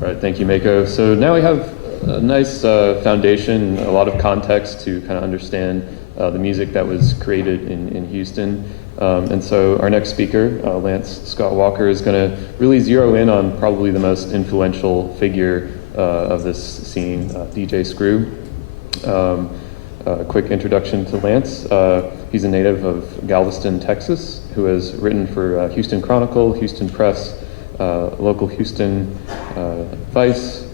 All right, thank you, Mako. So now we have a nice foundation, a lot of context to kind of understand the music that was created in Houston. And so our next speaker, Lance Scott Walker, is going to really zero in on probably the most influential figure of this scene, DJ Screw. A quick introduction to Lance. He's a native of Galveston, Texas, who has written for Houston Chronicle, Houston Press, local Houston Vice,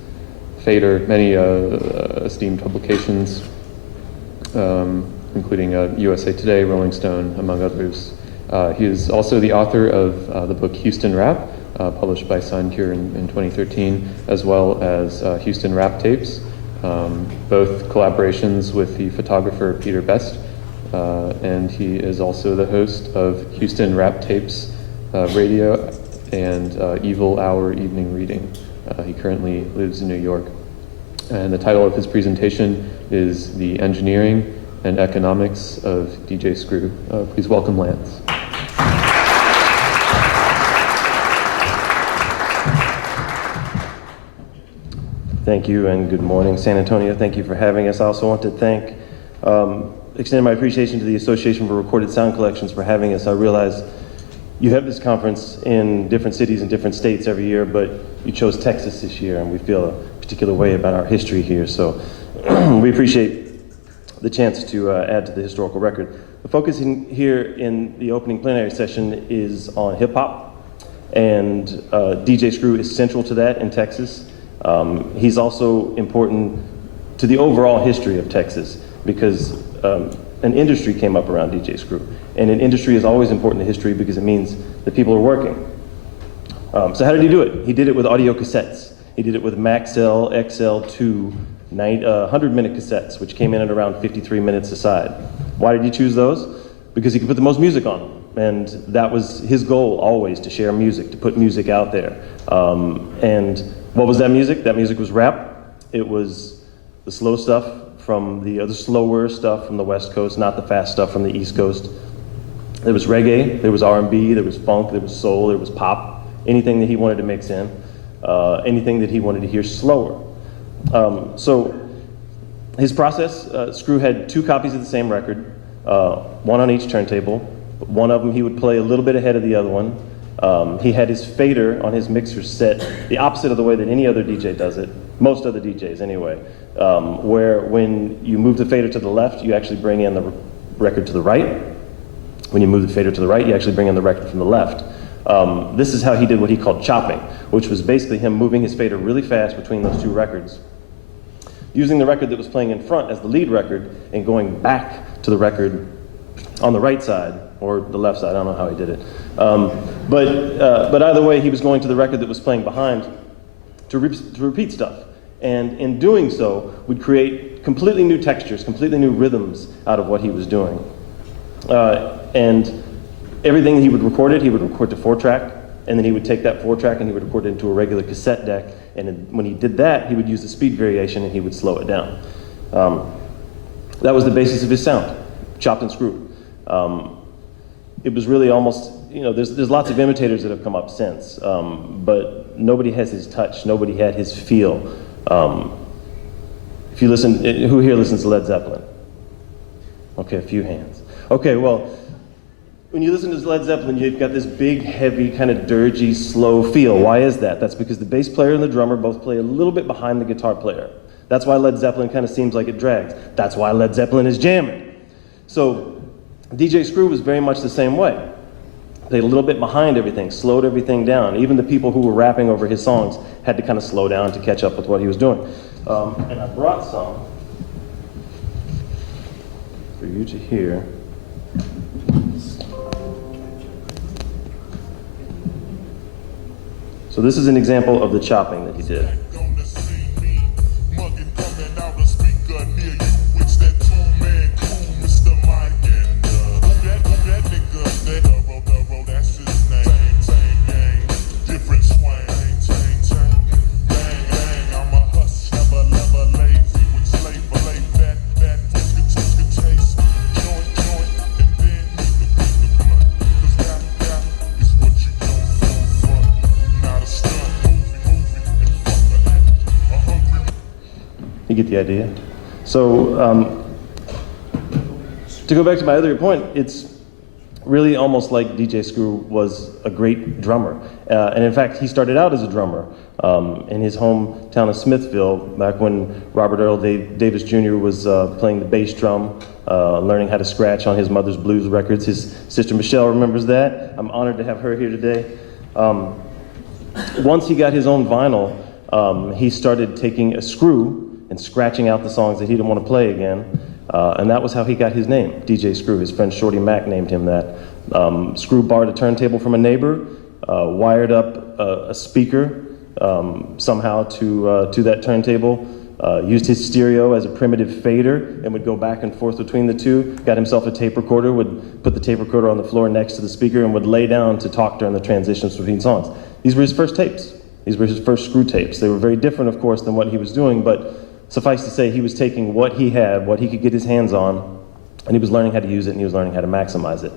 Fader, many esteemed publications, including USA Today, Rolling Stone, among others. He is also the author of the book Houston Rap, published by Soundcure in 2013, as well as Houston Rap Tapes, both collaborations with the photographer Peter Best, and he is also the host of Houston Rap Tapes Radio and Evil Hour Evening Reading. He currently lives in New York. And the title of his presentation is The Engineering and Economics of DJ Screw. Please welcome Lance. Thank you and good morning, San Antonio. Thank you for having us. I also want to extend my appreciation to the Association for Recorded Sound Collections for having us. I realize you have this conference in different cities and different states every year, but you chose Texas this year, and we feel a particular way about our history here. So we appreciate the chance to add to the historical record. The focus here in the opening plenary session is on hip hop, and DJ Screw is central to that in Texas. He's also important to the overall history of Texas because an industry came up around DJ Screw. And an industry is always important to history because it means that people are working. So how did he do it? He did it with audio cassettes. He did it with Maxell XL2 100-minute cassettes, which came in at around 53 minutes a side. Why did he choose those? Because he could put the most music on them. And that was his goal always, to share music, to put music out there. And what was that music? That music was rap. It was the slow stuff from the slower stuff from the West Coast, not the fast stuff from the East Coast. There was reggae, there was R&B, there was funk, there was soul, there was pop, anything that he wanted to mix in, anything that he wanted to hear slower. So his process, Screw had 2 copies of the same record, one on each turntable. One of them he would play a little bit ahead of the other one. He had his fader on his mixer set the opposite of the way that any other DJ does it, most other DJs anyway, where when you move the fader to the left, you actually bring in the record to the right. When you move the fader to the right, you actually bring in the record from the left. This is how he did what he called chopping, which was basically him moving his fader really fast between those 2 records, using the record that was playing in front as the lead record and going back to the record on the right side, or the left side, I don't know how he did it. But either way, he was going to the record that was playing behind to repeat stuff. And in doing so, would create completely new textures, completely new rhythms out of what he was doing. And everything he would record to 4-track, and then he would take that 4-track and he would record it into a regular cassette deck. And when he did that, he would use the speed variation and he would slow it down. That was the basis of his sound, chopped and screwed. It was really almost, there's lots of imitators that have come up since, but nobody has his touch, nobody had his feel. If you listen, who here listens to Led Zeppelin? Okay, a few hands. Okay, well, when you listen to Led Zeppelin, you've got this big, heavy, kind of dirgy, slow feel. Why is that? That's because the bass player and the drummer both play a little bit behind the guitar player. That's why Led Zeppelin kind of seems like it drags. That's why Led Zeppelin is jamming. So DJ Screw was very much the same way. Played a little bit behind everything, slowed everything down. Even the people who were rapping over his songs had to kind of slow down to catch up with what he was doing. And I brought some for you to hear. So this is an example of the chopping that he did. You get the idea. So to go back to my earlier point, it's really almost like DJ Screw was a great drummer. And in fact, he started out as a drummer in his hometown of Smithville, back when Robert Earl Davis Jr. was playing the bass drum, learning how to scratch on his mother's blues records. His sister Michelle remembers that. I'm honored to have her here today. Once he got his own vinyl, he started taking a screw and scratching out the songs that he didn't want to play again. And that was how he got his name, DJ Screw. His friend Shorty Mack named him that. Screw borrowed a turntable from a neighbor, wired up a speaker somehow to that turntable, used his stereo as a primitive fader and would go back and forth between the two, got himself a tape recorder, would put the tape recorder on the floor next to the speaker and would lay down to talk during the transitions between songs. These were his first tapes. These were his first Screw tapes. They were very different, of course, than what he was doing, but suffice to say, he was taking what he had, what he could get his hands on, and he was learning how to use it, and he was learning how to maximize it.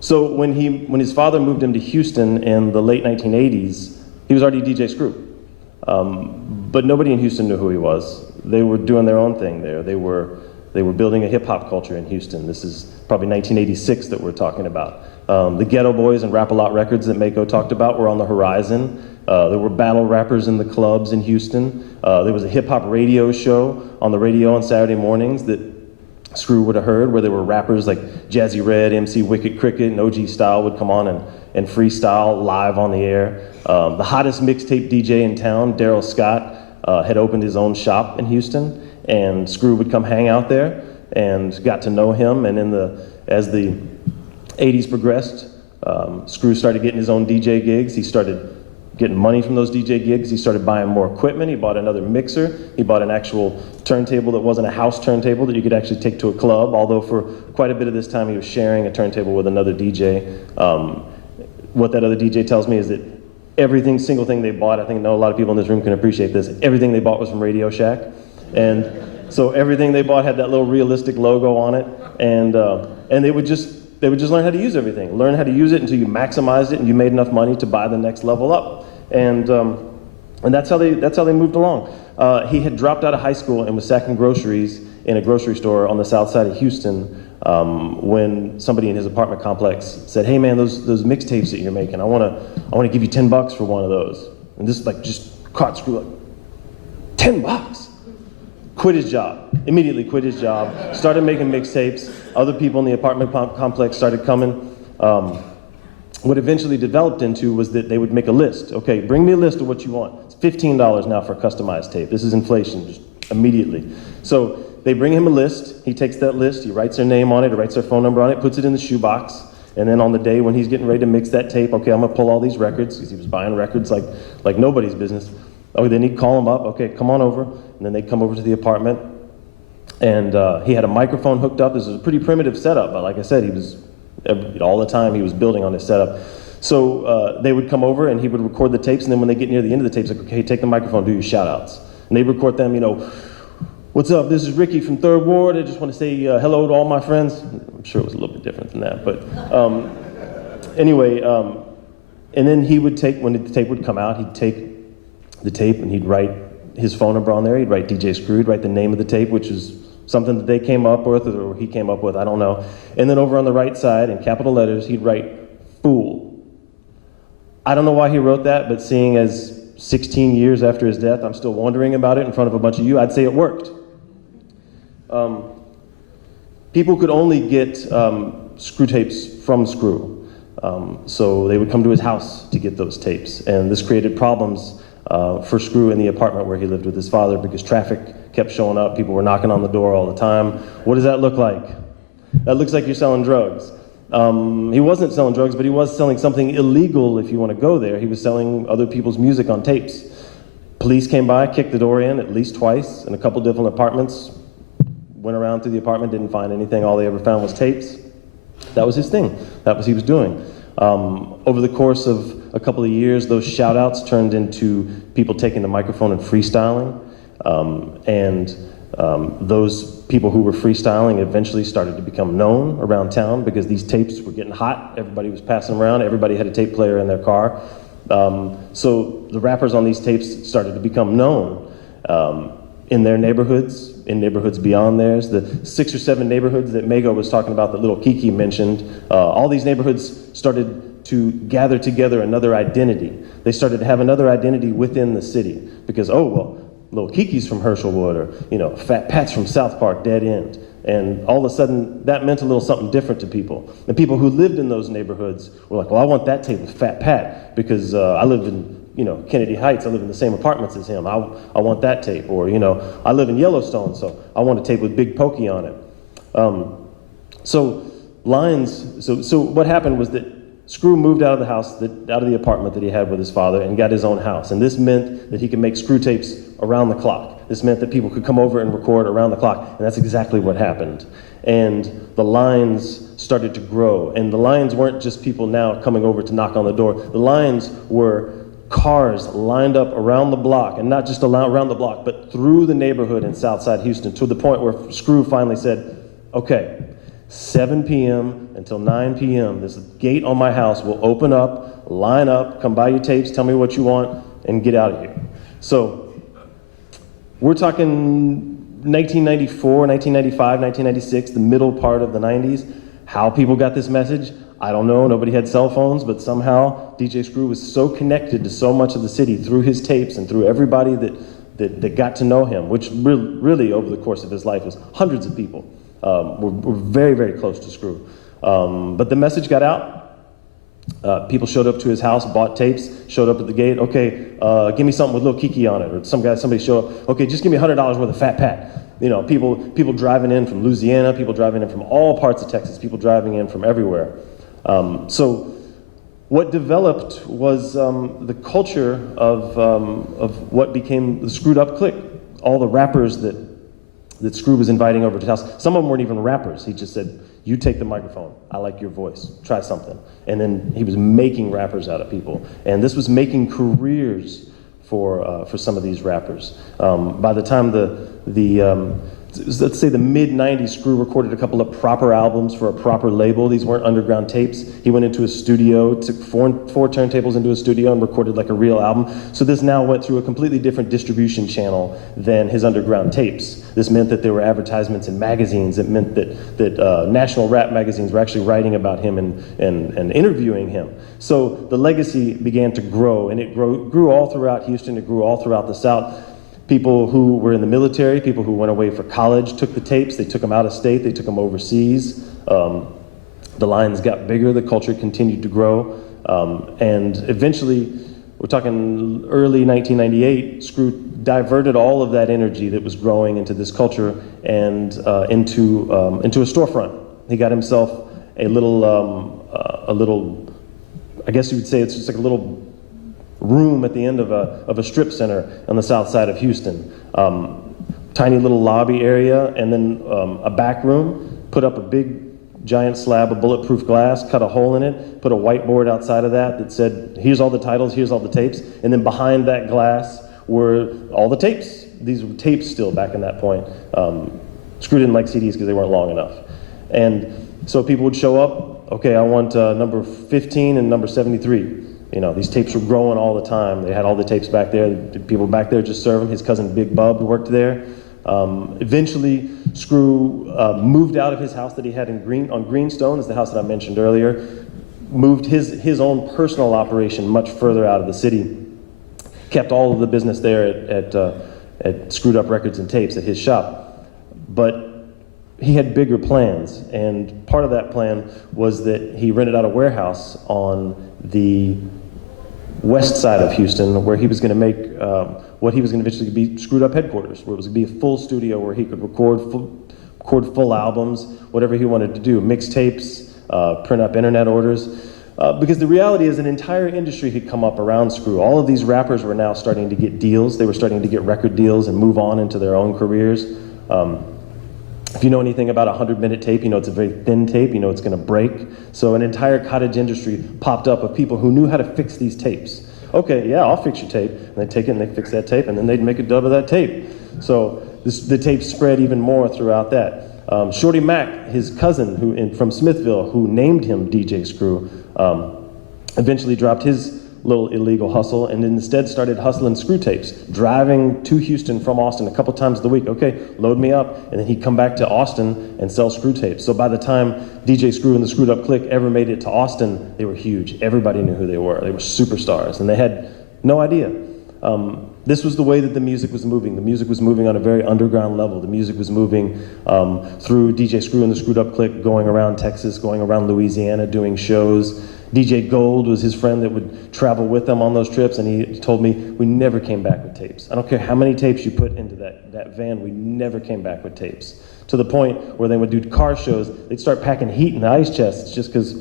So when his father moved him to Houston in the late 1980s, he was already DJ Screw. But nobody in Houston knew who he was. They were doing their own thing there. They were building a hip-hop culture in Houston. This is probably 1986 that we're talking about. The Ghetto Boys and Rap-A-Lot Records that Mako talked about were on the horizon. There were battle rappers in the clubs in Houston. There was a hip-hop radio show on the radio on Saturday mornings that Screw would have heard, where there were rappers like Jazzy Red, MC Wicked Cricket, and OG Style would come on and freestyle live on the air. The hottest mixtape DJ in town, Daryl Scott, had opened his own shop in Houston, and Screw would come hang out there and got to know him. And as the 80s progressed, Screw started getting his own DJ gigs. He started getting money from those DJ gigs. He started buying more equipment. He bought another mixer. He bought an actual turntable that wasn't a house turntable that you could actually take to a club, although for quite a bit of this time he was sharing a turntable with another DJ. What that other DJ tells me is that every single thing they bought, I think a lot of people in this room can appreciate this, everything they bought was from Radio Shack. And so everything they bought had that little realistic logo on it, and they would just learn how to use everything. Learn how to use it until you maximized it and you made enough money to buy the next level up. And that's how they moved along. He had dropped out of high school and was sacking groceries in a grocery store on the south side of Houston when somebody in his apartment complex said, "Hey man, those mixtapes that you're making, I want to give you $10 for one of those." And this just caught Screw like, $10? Quit his job, immediately quit his job, started making mixtapes. Other people in the apartment complex started coming. What eventually developed into was that they would make a list. Okay, bring me a list of what you want. It's $15 now for a customized tape. This is inflation, just immediately. So they bring him a list. He takes that list, he writes their name on it, he writes their phone number on it, puts it in the shoebox. And then on the day when he's getting ready to mix that tape, okay, I'm gonna pull all these records, because he was buying records like nobody's business. Oh, then he'd call him up, okay, come on over. And then they'd come over to the apartment. And he had a microphone hooked up. This was a pretty primitive setup, but like I said, all the time he was building on his setup. So they would come over and he would record the tapes, and then when they get near the end of the tapes, like, okay, take the microphone, do your shout outs. And they'd record them, "What's up, this is Ricky from 3rd Ward. I just want to say hello to all my friends." I'm sure it was a little bit different than that, but anyway, and then he would take, when the tape would come out, he'd take the tape and he'd write his phone number on there, he'd write DJ Screw, he'd write the name of the tape, which is something that they came up with, or he came up with, I don't know. And then over on the right side, in capital letters, he'd write "Fool." I don't know why he wrote that, but seeing as 16 years after his death, I'm still wondering about it in front of a bunch of you, I'd say it worked. People could only get Screw tapes from Screw. So they would come to his house to get those tapes. And this created problems for Screw in the apartment where he lived with his father, because traffic kept showing up. People were knocking on the door all the time. What does that look like? That looks like you're selling drugs. He wasn't selling drugs, but he was selling something illegal if you want to go there. He was selling other people's music on tapes. Police came by, kicked the door in at least twice in a couple different apartments, went around through the apartment, didn't find anything. All they ever found was tapes. That was his thing. That was what he was doing. Over the course of a couple of years, those shout-outs turned into people taking the microphone and freestyling. Those people who were freestyling eventually started to become known around town because these tapes were getting hot. Everybody was passing them around. Everybody had a tape player in their car. So the rappers on these tapes started to become known. in their neighborhoods, in neighborhoods beyond theirs. The 6 or 7 neighborhoods that Mago was talking about, that little Kiki mentioned, all these neighborhoods started to gather together another identity. They started to have another identity within the city because, oh, well, little Kiki's from Herschelwood, or, Fat Pat's from South Park, Dead End. And all of a sudden, that meant a little something different to people. The people who lived in those neighborhoods were like, well, I want that tape with Fat Pat because I live in, Kennedy Heights. I live in the same apartments as him. I want that tape. Or, I live in Yellowstone, so I want a tape with Big Pokey on it. So what happened was that Screw moved out of the house, out of the apartment that he had with his father, and got his own house. And this meant that he could make Screw tapes around the clock. This meant that people could come over and record around the clock, and that's exactly what happened. And the lines started to grow, and the lines weren't just people now coming over to knock on the door. The lines were cars lined up around the block, and not just around the block, but through the neighborhood in Southside Houston, to the point where Screw finally said, okay, 7 p.m. until 9 p.m., this gate on my house will open up, line up, come buy your tapes, tell me what you want, and get out of here. So we're talking 1994, 1995, 1996, the middle part of the 90s. How people got this message, I don't know. Nobody had cell phones, but somehow DJ Screw was so connected to so much of the city through his tapes and through everybody that got to know him, which really over the course of his life was hundreds of people. We're very, very close to Screw. But the message got out. People showed up to his house, bought tapes, showed up at the gate. Okay, give me something with Lil Kiki on it. Or somebody showed up. Okay, just give me $100 worth of Fat Pat. People driving in from Louisiana, people driving in from all parts of Texas, people driving in from everywhere. So what developed was the culture of what became the Screwed Up Clique. All the rappers that Screw was inviting over to his house. Some of them weren't even rappers. He just said, you take the microphone. I like your voice. Try something. And then he was making rappers out of people. And this was making careers for some of these rappers. By the time let's say the mid-90s, Screw recorded a couple of proper albums for a proper label. These weren't underground tapes. He went into a studio, took four turntables into a studio and recorded like a real album. So this now went through a completely different distribution channel than his underground tapes. This meant that there were advertisements in magazines. It meant that national rap magazines were actually writing about him and interviewing him. So the legacy began to grow, and it grew all throughout Houston. It grew all throughout the South. People who were in the military, people who went away for college took the tapes, they took them out of state, they took them overseas. The lines got bigger, the culture continued to grow. And eventually, we're talking early 1998, Screw diverted all of that energy that was growing into this culture and into a storefront. He got himself a little, I guess you would say it's just like a little room at the end of a strip center on the south side of Houston. Tiny little lobby area, and then a back room, put up a big giant slab of bulletproof glass, cut a hole in it, put a whiteboard outside of that said, here's all the titles, here's all the tapes, and then behind that glass were all the tapes. These were tapes still back in that point. Screw didn't like CDs because they weren't long enough. And so people would show up, okay, I want number 15 and number 73. These tapes were growing all the time. They had all the tapes back there. People back there just serve them. His cousin Big Bub worked there. Eventually, Screw moved out of his house that he had on Greenstone, is the house that I mentioned earlier, moved his own personal operation much further out of the city, kept all of the business there at Screwed Up Records and Tapes at his shop. But he had bigger plans, and part of that plan was that he rented out a warehouse on the west side of Houston, where he was going to make what he was going to eventually be Screwed Up headquarters, where it was going to be a full studio where he could record full albums, whatever he wanted to do, mixtapes, print up internet orders. Because the reality is an entire industry had come up around Screw. All of these rappers were now starting to get deals. They were starting to get record deals and move on into their own careers. If you know anything about a 100-minute tape, it's a very thin tape, it's going to break. So an entire cottage industry popped up of people who knew how to fix these tapes. Okay, yeah, I'll fix your tape. And they take it and they fix that tape, and then they'd make a dub of that tape. So the tape spread even more throughout that. Shorty Mac, his cousin from Smithville, who named him DJ Screw, eventually dropped his little illegal hustle and instead started hustling screw tapes, driving to Houston from Austin a couple times a week. Okay, load me up. And then he'd come back to Austin and sell screw tapes. So by the time DJ Screw and the Screwed Up Clique ever made it to Austin, they were huge. Everybody knew who they were. They were superstars, and they had no idea. This was the way that the music was moving. The music was moving on a very underground level. The music was moving through DJ Screw and the Screwed Up Clique, going around Texas, going around Louisiana, doing shows. DJ Gold was his friend that would travel with them on those trips, and he told me, we never came back with tapes. I don't care how many tapes you put into that van, we never came back with tapes. To the point where they would do car shows, they'd start packing heat in the ice chests just because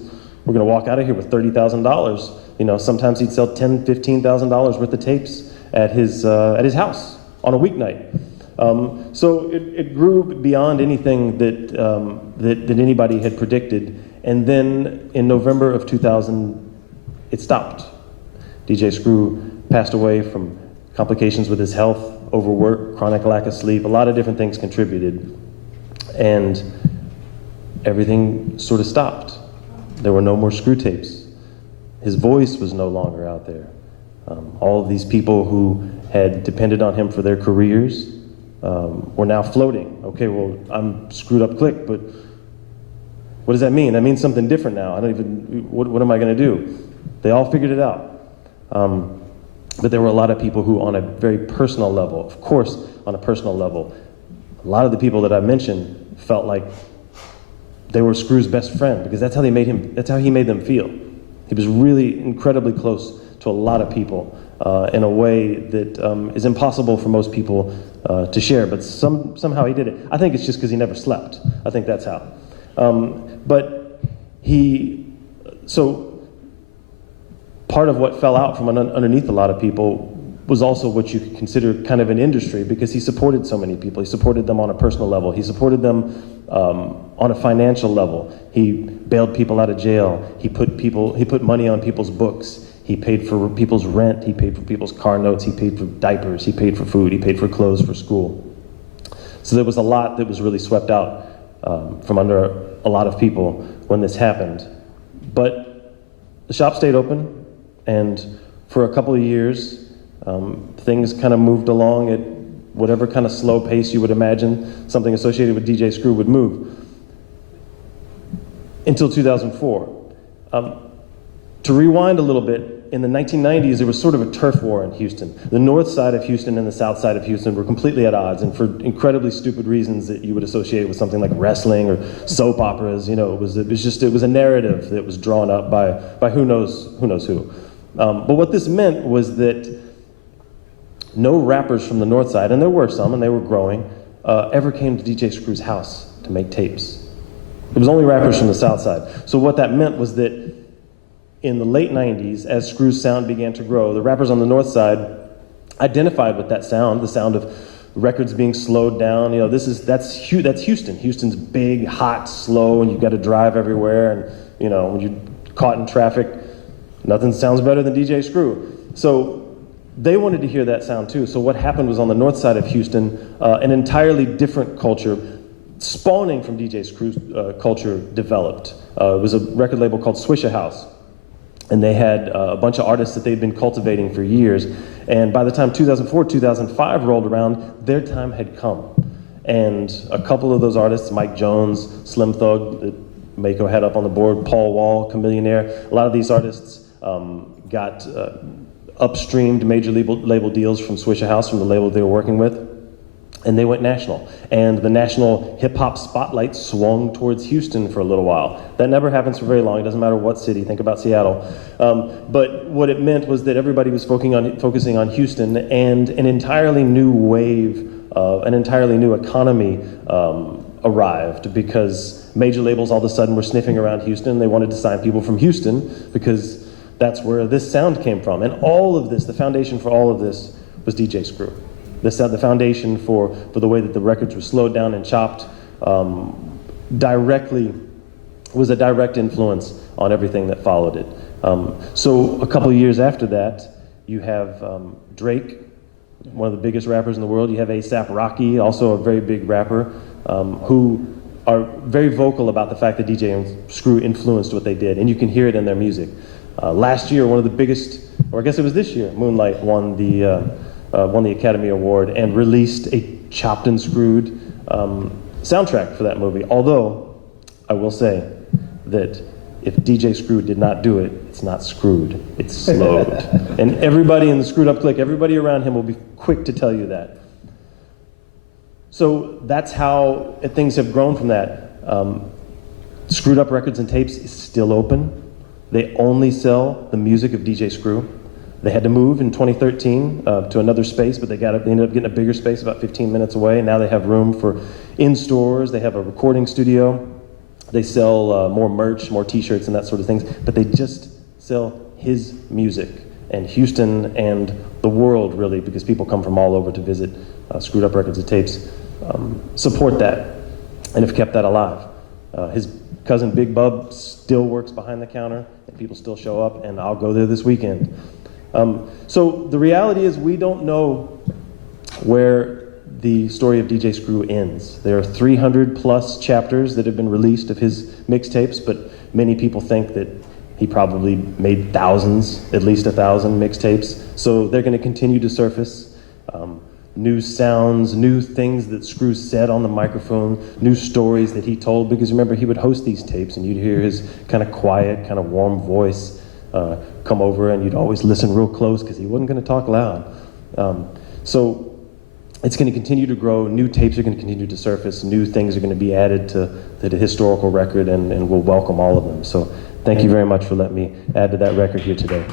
we're gonna walk out of here with $30,000. You know, sometimes he'd sell $10,000, $15,000 worth of tapes at his house on a weeknight. So it grew beyond anything that anybody had predicted. And then in November of 2000, it stopped. DJ Screw passed away from complications with his health, overwork, chronic lack of sleep. A lot of different things contributed. And everything sort of stopped. There were no more screw tapes. His voice was no longer out there. All of these people who had depended on him for their careers were now floating. Okay, well, I'm Screwed Up Clique, but what does that mean? That means something different now. I don't even, what am I gonna do? They all figured it out. But there were a lot of people who, on a very personal level, of course, on a personal level, a lot of the people that I mentioned felt like they were Screw's best friend, because that's how he made them feel. He was really incredibly close to a lot of people in a way that is impossible for most people to share, but somehow he did it. I think it's just because he never slept. I think that's how. But so part of what fell out from underneath a lot of people was also what you could consider kind of an industry, because he supported so many people. He supported them on a personal level. He supported them on a financial level. He bailed people out of jail. He put money on people's books. He paid for people's rent. He paid for people's car notes. He paid for diapers. He paid for food. He paid for clothes for school. So there was a lot that was really swept out from under a lot of people when this happened. But the shop stayed open, and for a couple of years, things kind of moved along at whatever kind of slow pace you would imagine something associated with DJ Screw would move. Until 2004. To rewind a little bit, in the 1990s, there was sort of a turf war in Houston. The north side of Houston and the south side of Houston were completely at odds, and for incredibly stupid reasons that you would associate with something like wrestling or soap operas. You know, it was a narrative that was drawn up by who knows who. But what this meant was that no rappers from the north side, and there were some, and they were growing, ever came to DJ Screw's house to make tapes. It was only rappers from the south side. So what that meant was that in the late 90s, as Screw's sound began to grow, the rappers on the north side identified with that sound, the sound of records being slowed down. You know, that's Houston. Houston's big, hot, slow, and you've got to drive everywhere. And you know, when you're caught in traffic, nothing sounds better than DJ Screw. So they wanted to hear that sound too. So what happened was, on the north side of Houston, an entirely different culture, spawning from DJ Screw's culture, developed. It was a record label called Swisha House. And they had a bunch of artists that they'd been cultivating for years. And by the time 2004, 2005 rolled around, their time had come. And a couple of those artists, Mike Jones, Slim Thug, that Mako had up on the board, Paul Wall, Chamillionaire, a lot of these artists got upstreamed major label deals from Swisha House, from the label they were working with. And they went national. And the national hip-hop spotlight swung towards Houston for a little while. That never happens for very long. It doesn't matter what city. Think about Seattle. But what it meant was that everybody was focusing on Houston, and an entirely new wave, an entirely new economy arrived, because major labels all of a sudden were sniffing around Houston. They wanted to sign people from Houston because that's where this sound came from. And all of this, the foundation for all of this, was DJ Screw. The foundation for the way that the records were slowed down and chopped was a direct influence on everything that followed it. So a couple of years after that, you have Drake, one of the biggest rappers in the world. You have A$AP Rocky, also a very big rapper, who are very vocal about the fact that DJ Screw influenced what they did, and you can hear it in their music. Last year, one of the biggest, or I guess it was this year, Moonlight won the Academy Award and released a chopped and screwed soundtrack for that movie. Although, I will say that if DJ Screw did not do it, it's not screwed, it's slowed. And everybody in the Screwed Up clique, everybody around him will be quick to tell you that. So that's how things have grown from that. Screwed Up Records and Tapes is still open. They only sell the music of DJ Screw. They had to move in 2013 to another space, but they ended up getting a bigger space about 15 minutes away. And now they have room for in stores. They have a recording studio. They sell more merch, more t-shirts and that sort of things, but they just sell his music. And Houston and the world, really, because people come from all over to visit Screwed Up Records and Tapes, support that and have kept that alive. His cousin Big Bub still works behind the counter, and people still show up, and I'll go there this weekend. So the reality is we don't know where the story of DJ Screw ends. There are 300 plus chapters that have been released of his mixtapes, but many people think that he probably made thousands, at least 1,000 mixtapes. So they're going to continue to surface new sounds, new things that Screw said on the microphone, new stories that he told, because remember, he would host these tapes and you'd hear his kind of quiet, kind of warm voice come over, and you'd always listen real close because he wasn't going to talk loud. So it's going to continue to grow. New tapes are going to continue to surface. New things are going to be added to the historical record, and we'll welcome all of them. So thank you very much for letting me add to that record here today.